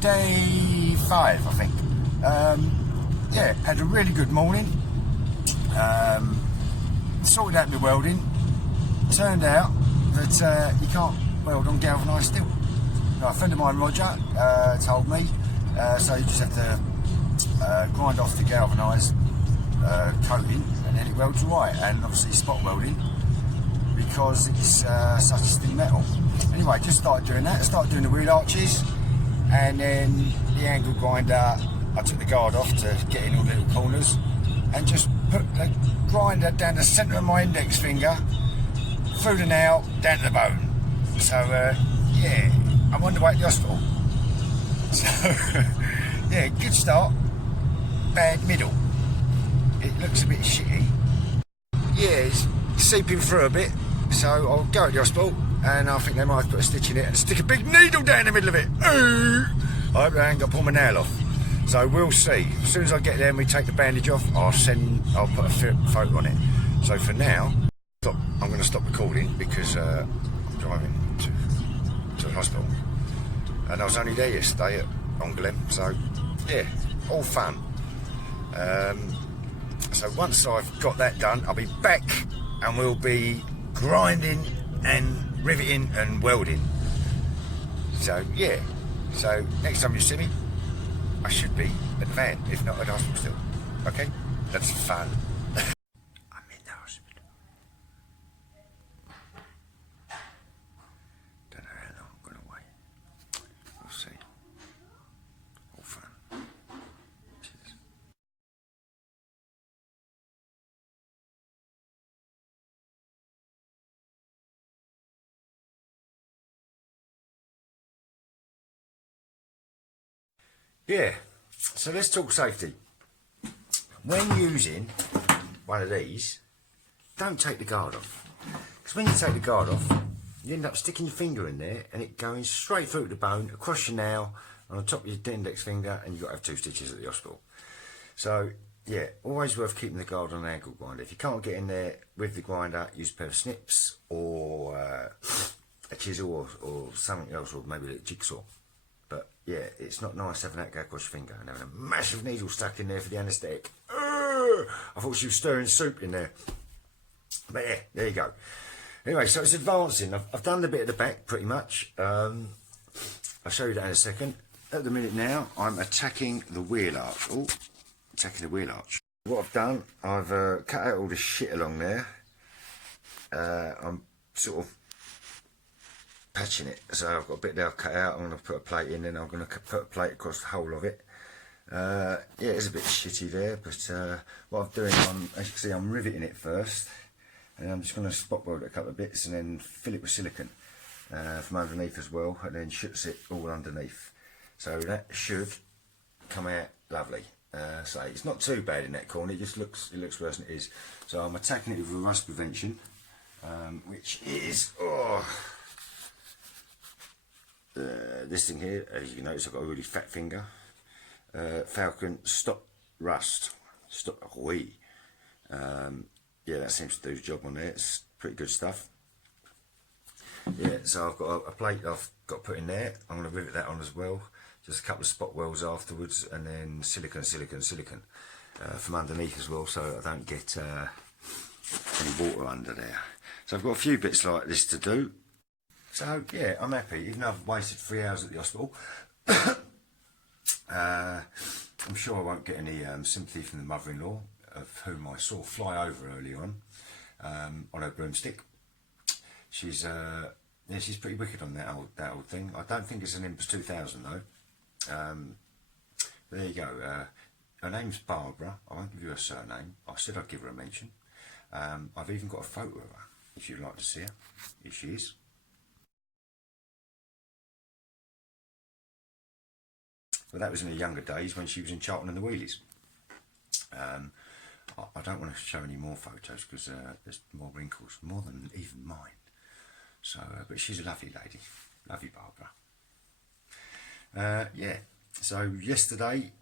day 5, I think. Yeah, had a really good morning. Sorted out my welding. Turned out that you can't weld on galvanised steel. Now, a friend of mine, Roger, told me, so you just have to grind off the galvanised coating and then it welds right, and obviously spot welding because it's such a thin metal. Anyway, just started doing that. I started doing the wheel arches, and then the angle grinder, I took the guard off to get in all the little corners and just put the grinder down the centre of my index finger, through the nail, down to the bone. So yeah, I'm on the way to the hospital. So yeah, good start, bad middle. It looks a bit shitty. Yeah, it's seeping through a bit, so I'll go to the hospital and I think they might put a stitch in it and stick a big needle down the middle of it. I hope they ain't got to pull my nail off. So we'll see. As soon as I get there and we take the bandage off, I'll put a photo on it. So for now, I'm going to stop recording because I'm driving to the hospital. And I was only there yesterday at Onglem, so yeah, all fun. So once I've got that done, I'll be back and we'll be grinding and riveting and welding. So yeah, so next time you see me, I should be at the van, if not at the hospital still. Okay? That's fun. I'm in the hospital. Don't know how long I'm going to wait. We'll see. All fun. Cheers. Yeah, so let's talk safety. When using one of these, don't take the guard off. Because when you take the guard off, you end up sticking your finger in there and it going straight through the bone, across your nail, on the top of your index finger, and you've got to have 2 stitches at the hospital. So, yeah, always worth keeping the guard on an angle grinder. If you can't get in there with the grinder, use a pair of snips or a chisel or something else, or maybe a jigsaw. But yeah, it's not nice having that go across your finger and having a massive needle stuck in there for the anaesthetic. I thought she was stirring soup in there. But yeah, there you go. Anyway, so it's advancing. I've done the bit at the back pretty much. I'll show you that in a second. At the minute now, I'm attacking the wheel arch. Oh, attacking the wheel arch. What I've done, I've cut out all the shit along there. I'm sort of patching it, so I've got a bit there I've cut out. I'm going to put a plate in, and I'm going to put a plate across the whole of it. Yeah, it's a bit shitty there, but what I'm doing, as you can see, I'm riveting it first, and I'm just going to spot weld it a couple of bits and then fill it with silicone from underneath as well, and then schutz it all underneath. So that should come out lovely. So it's not too bad in that corner, it looks worse than it is. So I'm attacking it with rust prevention, which is this thing here. As you can notice, I've got a really fat finger. Falcon Stop Rust, Stop Rouille. Yeah, that seems to do the job on there. It's pretty good stuff. Yeah, so I've got a plate I've got to put in there. I'm going to rivet that on as well. Just a couple of spot welds afterwards, and then silicone from underneath as well, so I don't get any water under there. So I've got a few bits like this to do. So yeah, I'm happy, even though I've wasted 3 hours at the hospital. I'm sure I won't get any sympathy from the mother-in-law, of whom I saw fly over early on her broomstick. She's yeah, she's pretty wicked on that old thing. I don't think it's an Impus 2000 though. There you go. Her name's Barbara. I won't give you her surname. I said I'd give her a mention. I've even got a photo of her if you'd like to see her. Here she is. But that was in her younger days when she was in Charlton and the Wheelies. I don't want to show any more photos because there's more wrinkles, more than even mine. So, but she's a lovely lady, lovely Barbara. Yeah. So yesterday,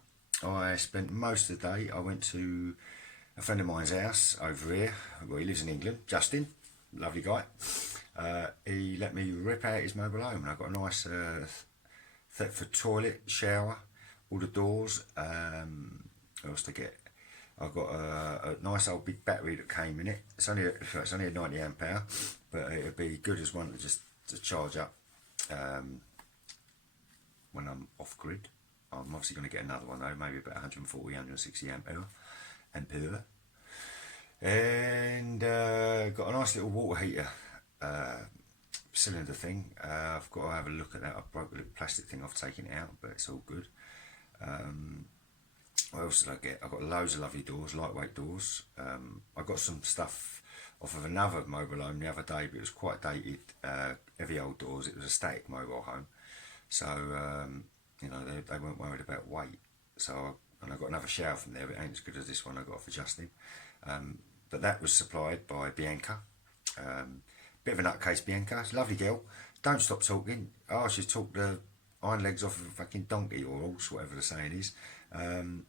I spent most of the day. I went to a friend of mine's house over here, where he lives in England. Justin, lovely guy. He let me rip out his mobile home, and I got a nice for toilet, shower, all the doors. What else to get? I've got a nice old big battery that came in it. It's only a 90 amp hour, but it'd be good as one to charge up when I'm off grid. I'm obviously going to get another one though, maybe about 140, 160 ampere. And got a nice little water heater cylinder thing. I've got to have a look at that. I broke the little plastic thing off taking it out, but it's all good. What else did I get? I've got loads of lovely doors, lightweight doors. I got some stuff off of another mobile home the other day, but it was quite dated, heavy old doors. It was a static mobile home, so you know, they weren't worried about weight. So and I got another shower from there, but it ain't as good as this one I got off of Justin. But that was supplied by Bianca. Bit of a nutcase, Bianca. Lovely girl. Don't stop talking. Oh, she's talked the iron legs off of a fucking donkey or horse, whatever the saying is. I'm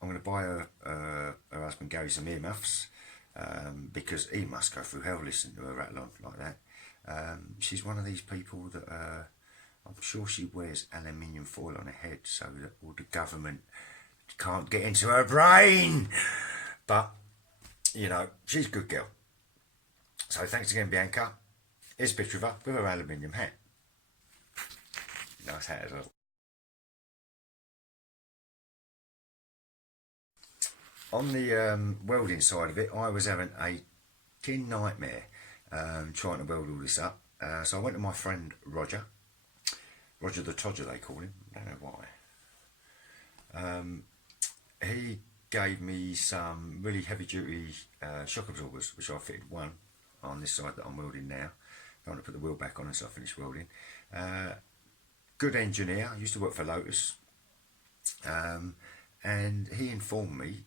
going to buy her husband Gary some earmuffs because he must go through hell listening to her rattle on like that. She's one of these people that I'm sure she wears aluminium foil on her head so that all the government can't get into her brain. But, you know, she's a good girl. So thanks again, Bianca. Here's a picture of her with her aluminium hat. Nice hat as well. On the welding side of it, I was having a tin nightmare trying to weld all this up. So I went to my friend Roger the Todger they call him, I don't know why. He gave me some really heavy duty shock absorbers, which I fitted one on this side that I'm welding now. I want to put the wheel back on as I finish welding. Good engineer, I used to work for Lotus, and he informed me,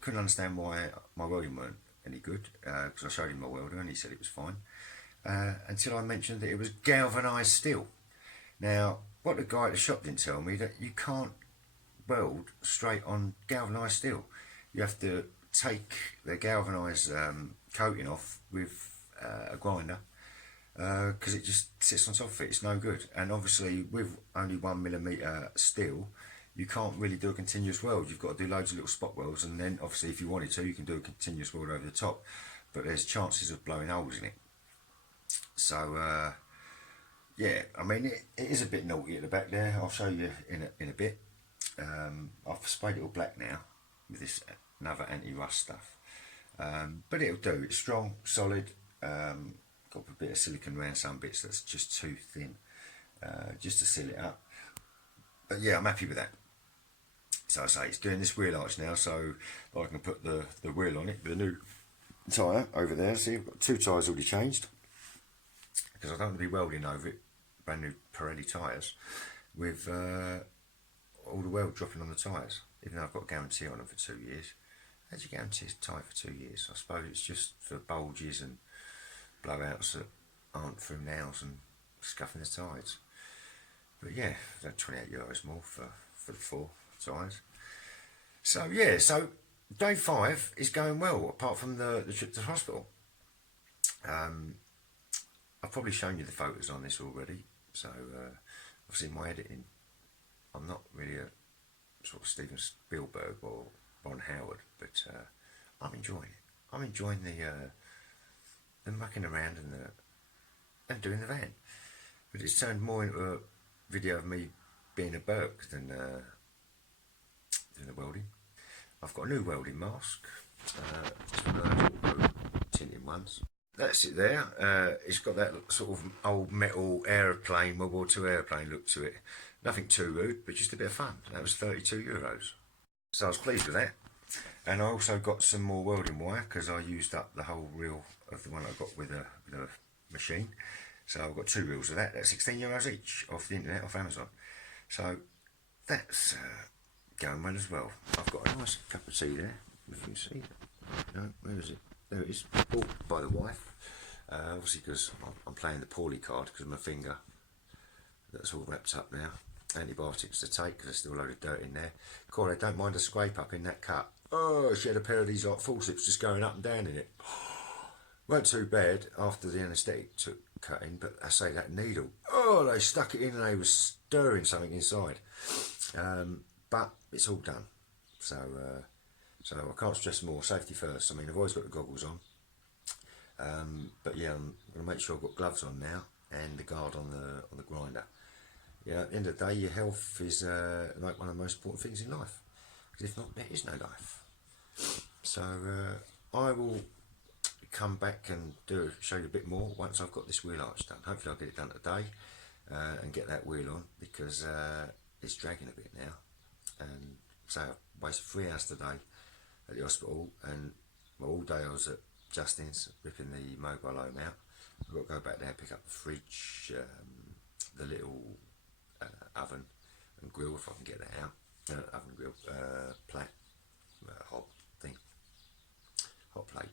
couldn't understand why my welding weren't any good, because I showed him my welder and he said it was fine, until I mentioned that it was galvanised steel. Now, what the guy at the shop didn't tell me, that you can't weld straight on galvanised steel. You have to take the galvanised coating off with a grinder, because it just sits on top of it. It's no good. And obviously with only 1mm steel, you can't really do a continuous weld. You've got to do loads of little spot welds, and then obviously if you wanted to, you can do a continuous weld over the top, but there's chances of blowing holes in it. So yeah, I mean, it is a bit naughty at the back there. I'll show you in a bit. I've sprayed it all black now with this another anti-rust stuff, but it'll do. It's strong, solid. Got a bit of silicone around some bits that's just too thin, just to seal it up. But yeah, I'm happy with that. So I say it's doing this wheel arch now, so I can put the wheel on it with a new tyre over there. See, I've got 2 tyres already changed, because I don't want to be welding over it, brand new Pirelli tyres, with all the weld dropping on the tyres, even though I've got a guarantee on them for 2 years. How do you guarantee a tyre for 2 years? I suppose it's just for bulges and blowouts that aren't through nails and scuffing the tyres. But yeah, that's €28 more for the 4 tyres. So yeah, so day 5 is going well, apart from the trip to the hospital. I've probably shown you the photos on this already, so obviously my editing, I'm not really a sort of Steven Spielberg or Ron Howard, but I'm enjoying it. I'm enjoying the mucking around and doing the van. But it's turned more into a video of me being a Burke than the welding. I've got a new welding mask, just one of those tinted ones. That's it there. It's got that sort of old metal aeroplane, World War II airplane look to it. Nothing too rude, but just a bit of fun. That was €32. So I was pleased with that. And I also got some more welding wire, because I used up the whole reel of the one I got with a machine. So I've got 2 reels of that. That's €16 each off the internet, off Amazon. So that's going well as well. I've got a nice cup of tea there, if you can see that. No, where is it? There it is. Bought by the wife. Obviously because I'm playing the poorly card because of my finger. That's all wrapped up now. Antibiotics to take because there's still a load of dirt in there. Corey, don't mind a scrape up in that cut. Oh, she had a pair of these like forceps just going up and down in it. Weren't too bad after the anaesthetic took cutting, but I say that needle. Oh, they stuck it in and they was stirring something inside. But it's all done. So I can't stress more. Safety first. I mean, I've always got the goggles on. But yeah, I'm going to make sure I've got gloves on now and the guard on the grinder. Yeah, at the end of the day, your health is like one of the most important things in life. Because if not, there is no life. So I will come back and show you a bit more once I've got this wheel arch done. Hopefully I'll get it done today and get that wheel on, because it's dragging a bit now. And so I wasted 3 hours today at the hospital, and well, all day I was at Justin's ripping the mobile home out. I've got to go back there, pick up the fridge, the little oven and grill, if I can get that out. Oven grill, plate, hot thing, hot plate.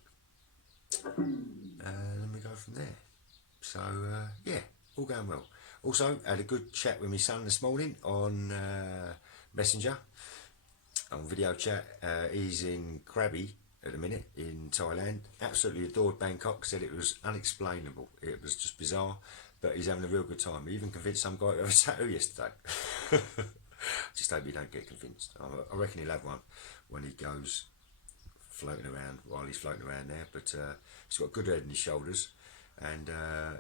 And then we go from there. So yeah, all going well. Also had a good chat with my son this morning on Messenger, on video chat. He's in Krabi at the minute in Thailand. Absolutely adored Bangkok. Said it was unexplainable. It was just bizarre, but he's having a real good time. He even convinced some guy to have a tattoo yesterday. Just hope he don't get convinced. I reckon he'll have one when he goes floating around, while he's floating around there. But he's got a good head on his shoulders, and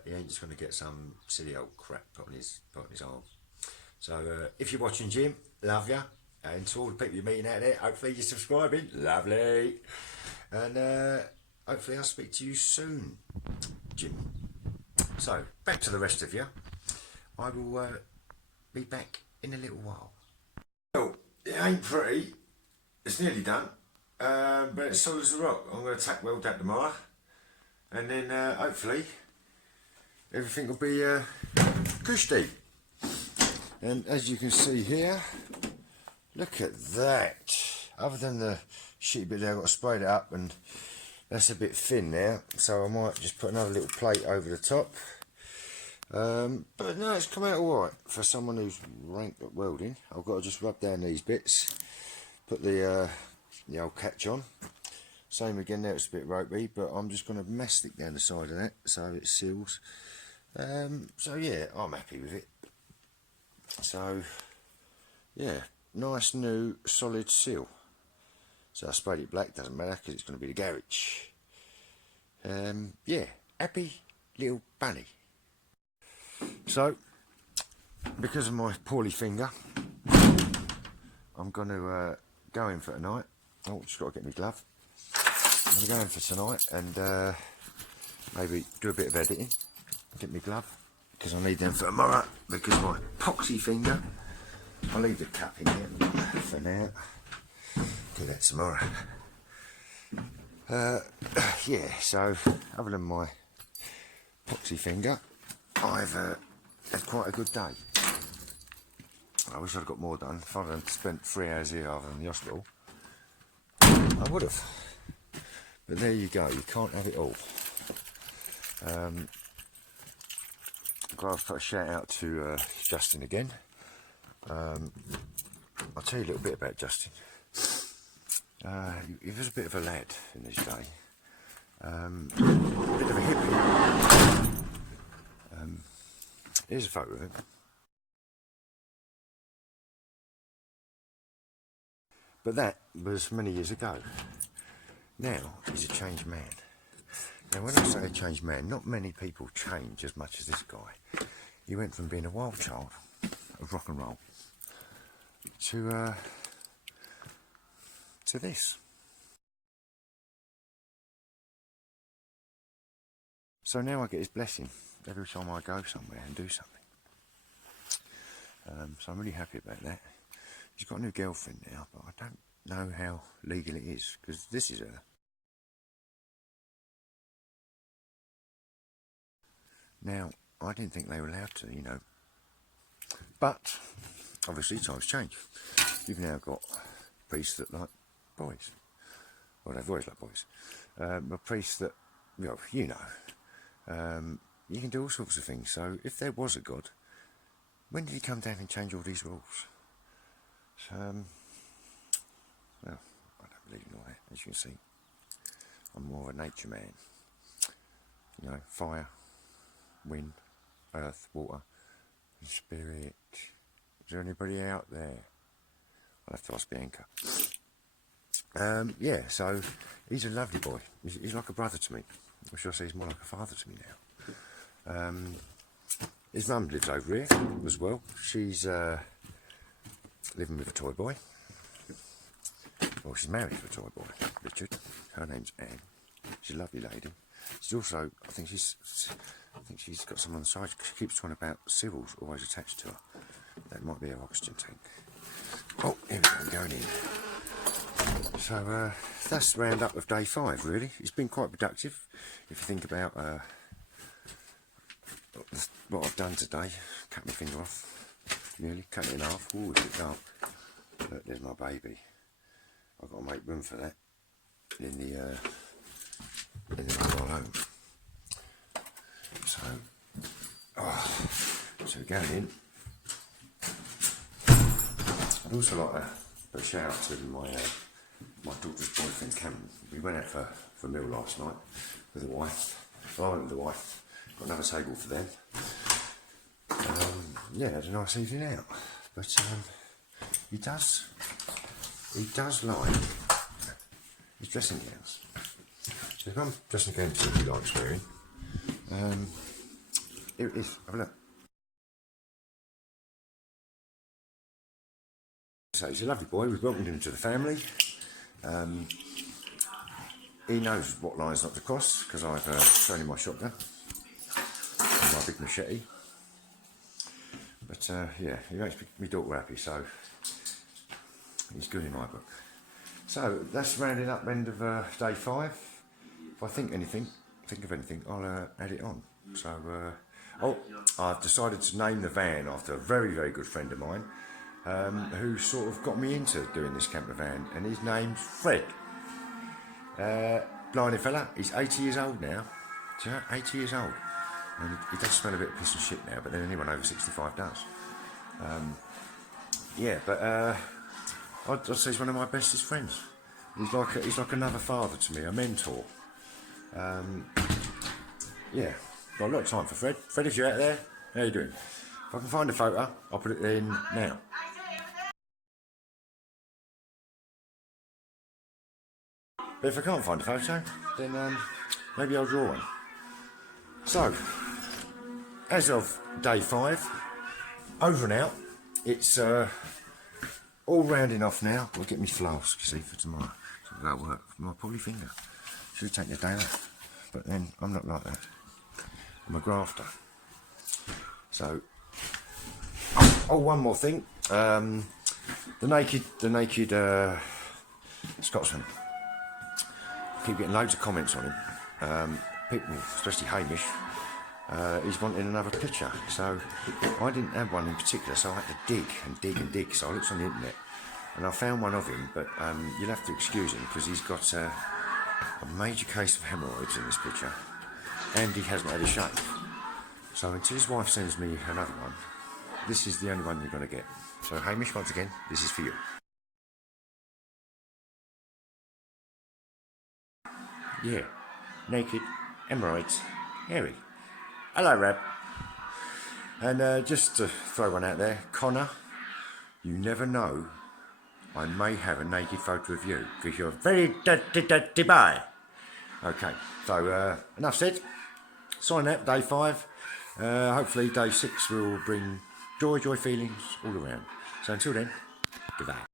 he ain't just going to get some silly old crap put on his arm. So if you're watching, Jim, love ya. And to all the people you're meeting out there, hopefully you're subscribing. Lovely. And hopefully I'll speak to you soon, Jim. So back to the rest of you. I will be back in a little while. Well, it ain't pretty. It's nearly done. But it's solid as a rock. I'm going to tack weld that tomorrow, and then hopefully everything will be cushy. And as you can see here, look at that. Other than the shitty bit there, I've got to spray it up, and that's a bit thin now, so I might just put another little plate over the top. But no, it's come out alright for someone who's rank at welding. I've got to just rub down these bits, put the old catch on. Same again there, it's a bit ropey, but I'm just going to mastic down the side of that so it seals. So yeah, I'm happy with it. So yeah, nice new solid seal. So I sprayed it black, doesn't matter because it's going to be the garage. Yeah, happy little bunny. So because of my poorly finger, I'm going to go in for tonight. Oh, just got to get my glove. I'm going to go in for tonight and maybe do a bit of editing. Get my glove, because I need them for tomorrow, because my poxy finger. I'll leave the cap in here for now. Do that tomorrow. Yeah, so other than my poxy finger, I've had quite a good day. I wish I'd got more done. If I'd have spent 3 hours here rather than the hospital, I would have. But there you go, you can't have it all. I'm glad I've put a shout out to Justin again. I'll tell you a little bit about Justin. He was a bit of a lad in his day. A bit of a hippie. Here's a photo of him. But that was many years ago. Now he's a changed man. Now when I say a changed man, not many people change as much as this guy. He went from being a wild child of rock and roll to this. So now I get his blessing every time I go somewhere and do something. So I'm really happy about that. He's got a new girlfriend now, but I don't know how legal it is, because this is her. Now, I didn't think they were allowed to, you know. But, obviously, times change. You've now got priests that like boys. Well, they've always liked boys. But priests that, well, you know, you can do all sorts of things. So, if there was a God, when did he come down and change all these rules? So, well, I don't believe in all that, as you can see. I'm more of a nature man. You know, fire, wind, earth, water, and spirit. Is there anybody out there? I'll have to ask Bianca. Yeah, so he's a lovely boy. He's like a brother to me. Or should I say he's more like a father to me now. His mum lives over here as well. She's living with a toy boy. Well, she's married to a toy boy, Richard. Her name's Anne. She's a lovely lady. She's also, I think she's got some on the side. She keeps talking about civils always attached to her. That might be her oxygen tank. Oh, here we go, I'm going in. So that's the roundup of day 5, really. It's been quite productive. If you think about what I've done today, cut my finger off, nearly cut it in half. Oh, it's a bit dark. Look, there's my baby. I've got to make room for that in the mobile home. So, so we're going in. I'd also like to put a shout out to my daughter's boyfriend Cameron. We went out for a meal last night with the wife. Well, I went with the wife. Got another table for them. Yeah, had a nice evening out. But he does like his dressing gowns. So if I'm dressing gowns that he likes wearing, here it is. Have a look. So he's a lovely boy. We've welcomed him to the family. He knows what lines not to cross because I've shown him my shotgun and my big machete. But yeah, he makes my daughter happy, so he's good in my book. So that's rounding up end of day 5. If I think of anything, I'll add it on. So, I've decided to name the van after a very, very good friend of mine who sort of got me into doing this camper van, and his name's Fred. Blinded fella, he's 80 years old now. Do you know, 80 years old. And he does smell a bit of piss and shit now, but then anyone over 65 does. Yeah, but I'd say he's one of my bestest friends. He's like another father to me, a mentor. Yeah, got a lot of time for Fred. Fred, if you're out there, how you doing? If I can find a photo, I'll put it in now. But if I can't find a photo, then maybe I'll draw one. So, as of day 5, over and out. It's all rounding off now. I'll get me flask, you see, for tomorrow. So I'll go to work with my pulley finger. Should have taken a day off, but then I'm not like that. I'm a grafter. So, one more thing. The naked Scotsman. I keep getting loads of comments on him. People, especially Hamish, he's wanting another picture. So I didn't have one in particular, so I had to dig and dig and dig. So I looked on the internet and I found one of him, but you'll have to excuse him because he's got a major case of hemorrhoids in this picture, and he hasn't had a shave. So until his wife sends me another one, this is the only one you're going to get. So Hamish, once again, this is for you. Yeah, naked, hemorrhoids, hairy. Hello, Rab. And just to throw one out there, Connor, you never know, I may have a naked photo of you because you're very dirty boy. Okay, so enough said. Sign out, day 5. Hopefully day 6 will bring joy feelings all around. So until then, goodbye.